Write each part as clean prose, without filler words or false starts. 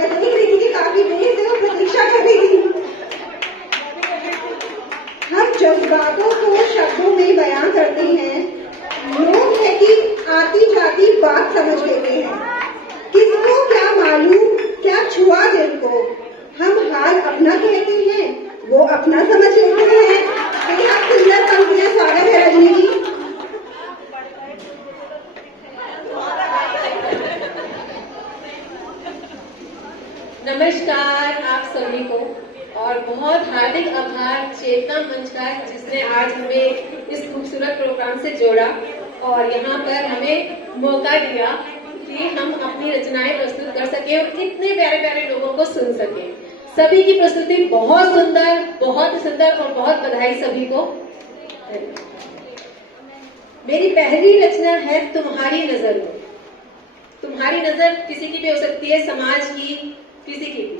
मैं देख रही थी कि काफी देर से वो प्रतीक्षा कर रही थी। हम जज्बातों को शब्दों में बयां करते हैं, लोग है कि आती जाती बात समझ लेते हैं, किसको क्या मालूम क्या छुआ दिल को। हम हाल अपना कहते हैं, वो अपना समझ लेते हैं। बेहद सुंदर पंक्तियां। स्वागत है रजनी जी। नमस्कार आप सभी को, और बहुत हार्दिक आभार चेतना मंच का जिसने आज हमें इस खूबसूरत प्रोग्राम से जोड़ा और यहाँ पर हमें मौका दिया कि हम अपनी रचनाएं प्रस्तुत कर सके और इतने प्यारे प्यारे लोगों को सुन सके। सभी की प्रस्तुति बहुत सुंदर और बहुत बधाई सभी को। मेरी पहली रचना है तुम्हारी नजर में। तुम्हारी नजर किसी की भी हो सकती है, समाज की, किसी की भी।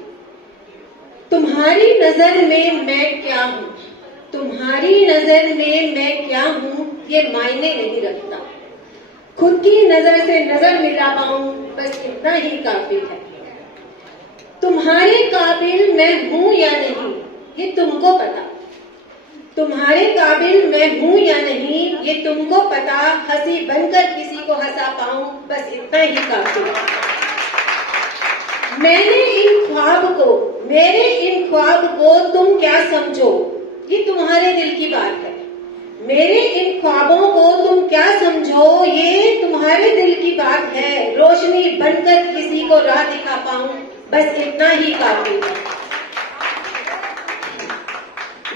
तुम्हारी नजर में मैं क्या हूँ, तुम्हारी नजर में मैं क्या हूँ, ये मायने नहीं रखता। खुद की नजर से नजर मिला पाऊं, बस इतना ही काफी है। तुम्हारे काबिल मैं हूं या नहीं, ये तुमको पता। तुम्हारे काबिल मैं हूं या नहीं, ये तुमको पता। हंसी बनकर किसी को हंसा पाऊं, बस इतना ही काफी है। मेरे इन ख्वाब को तुम क्या समझो, ये तुम्हारे दिल की बात है। मेरे इन ख्वाबों को तुम क्या समझो, ये तुम्हारे दिल की बात है। रोशनी बनकर किसी को राह दिखा पाऊं, बस इतना ही काफी है।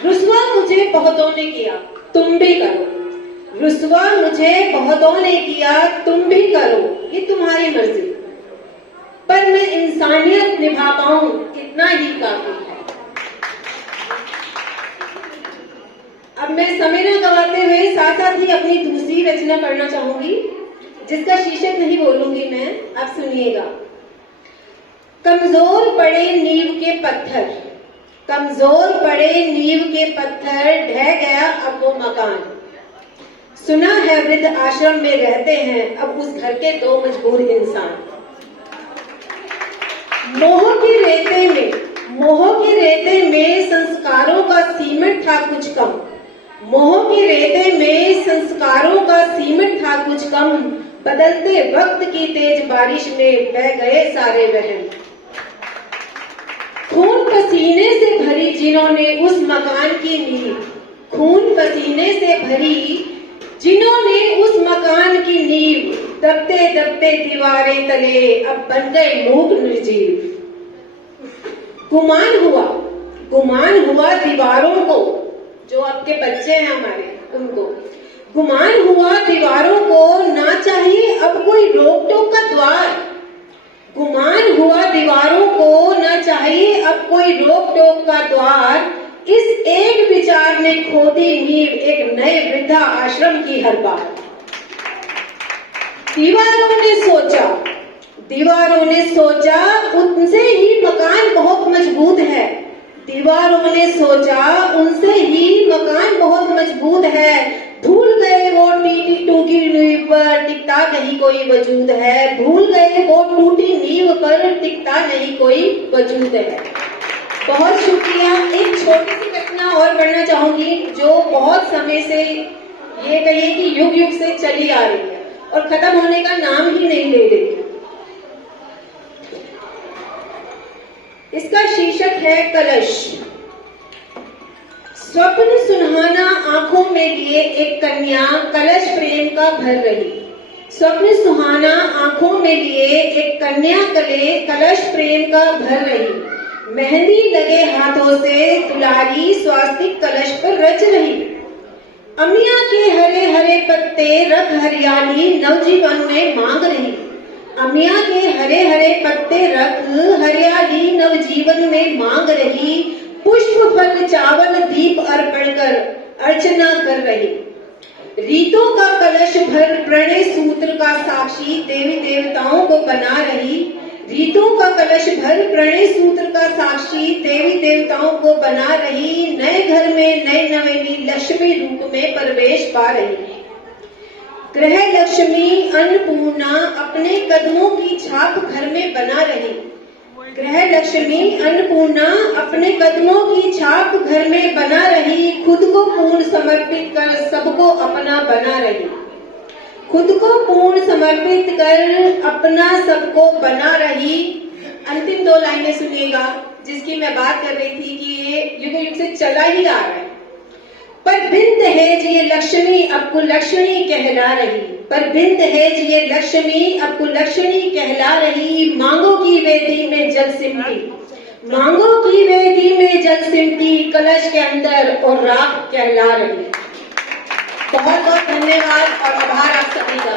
रुस्वा मुझे बहुतों ने किया, तुम भी करो। रुस्वा मुझे बहुतों ने किया, तुम भी करो, ये तुम्हारी मर्जी। पर मैं इंसानियत निभा पाऊं, इतना ही काफी है। अब मैं समय न गवाते हुए साथ साथ ही अपनी दूसरी रचना पढ़ना चाहूंगी, जिसका शीर्षक नहीं बोलूंगी मैं, आप सुनिएगा। कमजोर पड़े नींव के पत्थर, कमजोर पड़े नींव के पत्थर, ढह गया अब वो मकान। सुना है वृद्ध आश्रम में रहते हैं अब उस घर के दो मजबूर इंसान। मोह के रेते में संस्कारों का सीमेंट था कुछ कम। मोह के रेते में संस्कारों का सीमेंट था कुछ कम। बदलते वक्त की तेज बारिश में बह गए सारे वहम। खून पसीने से भरी जिन्होंने उस मकान की नींव, खून पसीने से भरी जिन्होंने उस मकान की नींव, दबते दबते दीवारें तले अब बन गए मूक निर्जीव। गुमान हुआ दीवारों को, जो आपके बच्चे हैं हमारे, उनको गुमान हुआ दीवारों को, ना चाहिए अब कोई रोक टोक का द्वार। गुमान हुआ दीवारों को, ना चाहिए अब कोई रोक टोक का द्वार। इस एक विचार ने खोदी नींव एक नए वृद्धा आश्रम की हर बार। दीवारों ने सोचा उनसे ही मकान बहुत मजबूत है। दीवारों ने सोचा उनसे ही मकान बहुत मजबूत है। भूल गए वो टूटी नींव पर टिकता नहीं कोई वजूद है। भूल गए वो टूटी नींव पर टिकता नहीं कोई वजूद है। बहुत शुक्रिया। एक छोटी सी घटना और पढ़ना चाहूंगी जो बहुत समय से, ये कहिए कि युग युग से चली आ रही है और खत्म होने का नाम ही नहीं ले रही। इसका शीर्षक है कलश। स्वप्न सुनहाना आंखों में लिए एक कन्या कलश प्रेम का भर रही। स्वप्न सुहाना आंखों में लिए एक कन्या कलश प्रेम का भर रही। मेहंदी लगे हाथों से दुलारी स्वास्तिक कलश पर रच रही। अमिया के हरे हरे पत्ते रख हरियाली नवजीवन में मांग रही। अमिया के हरे हरे पत्ते रख हरियाली नवजीवन में मांग रही। पुष्प फल चावल दीप अर्पण कर अर्चना कर रही। रीतों का कलश भर प्रणय सूत्र का साक्षी देवी देवताओं को बना रही। रीतों का कलश भर प्रणय सूत्र का साक्षी देवी देवताओं को बना रही। नए घर में नए नवेली लक्ष्मी रूप में प्रवेश पा रही। ग्रह लक्ष्मी अन्नपूर्णा अपने कदमों की छाप घर में बना रही। गृह लक्ष्मी अन्नपूर्णा अपने कदमों की छाप घर में बना रही, खुद को पूर्ण समर्पित कर सबको अपना बना रही। खुद को पूर्ण समर्पित कर अपना सबको बना रही। अंतिम 2 लाइनें सुनिएगा, जिसकी मैं बात कर रही थी कि ये युग युग से चला ही आ रहा है। पर बिन दहेज ये लक्ष्मी अब कुलक्षणी कहला रही, पर बिन दहेज ये लक्ष्मी अब कुलक्षणी कहला रही। मांगों की वेदी में जल सिमटी, मांगों की वेदी में जल सिमटी, कलश के अंदर और राख कहला रही। बहुत बहुत धन्यवाद और आभार आप सभी का।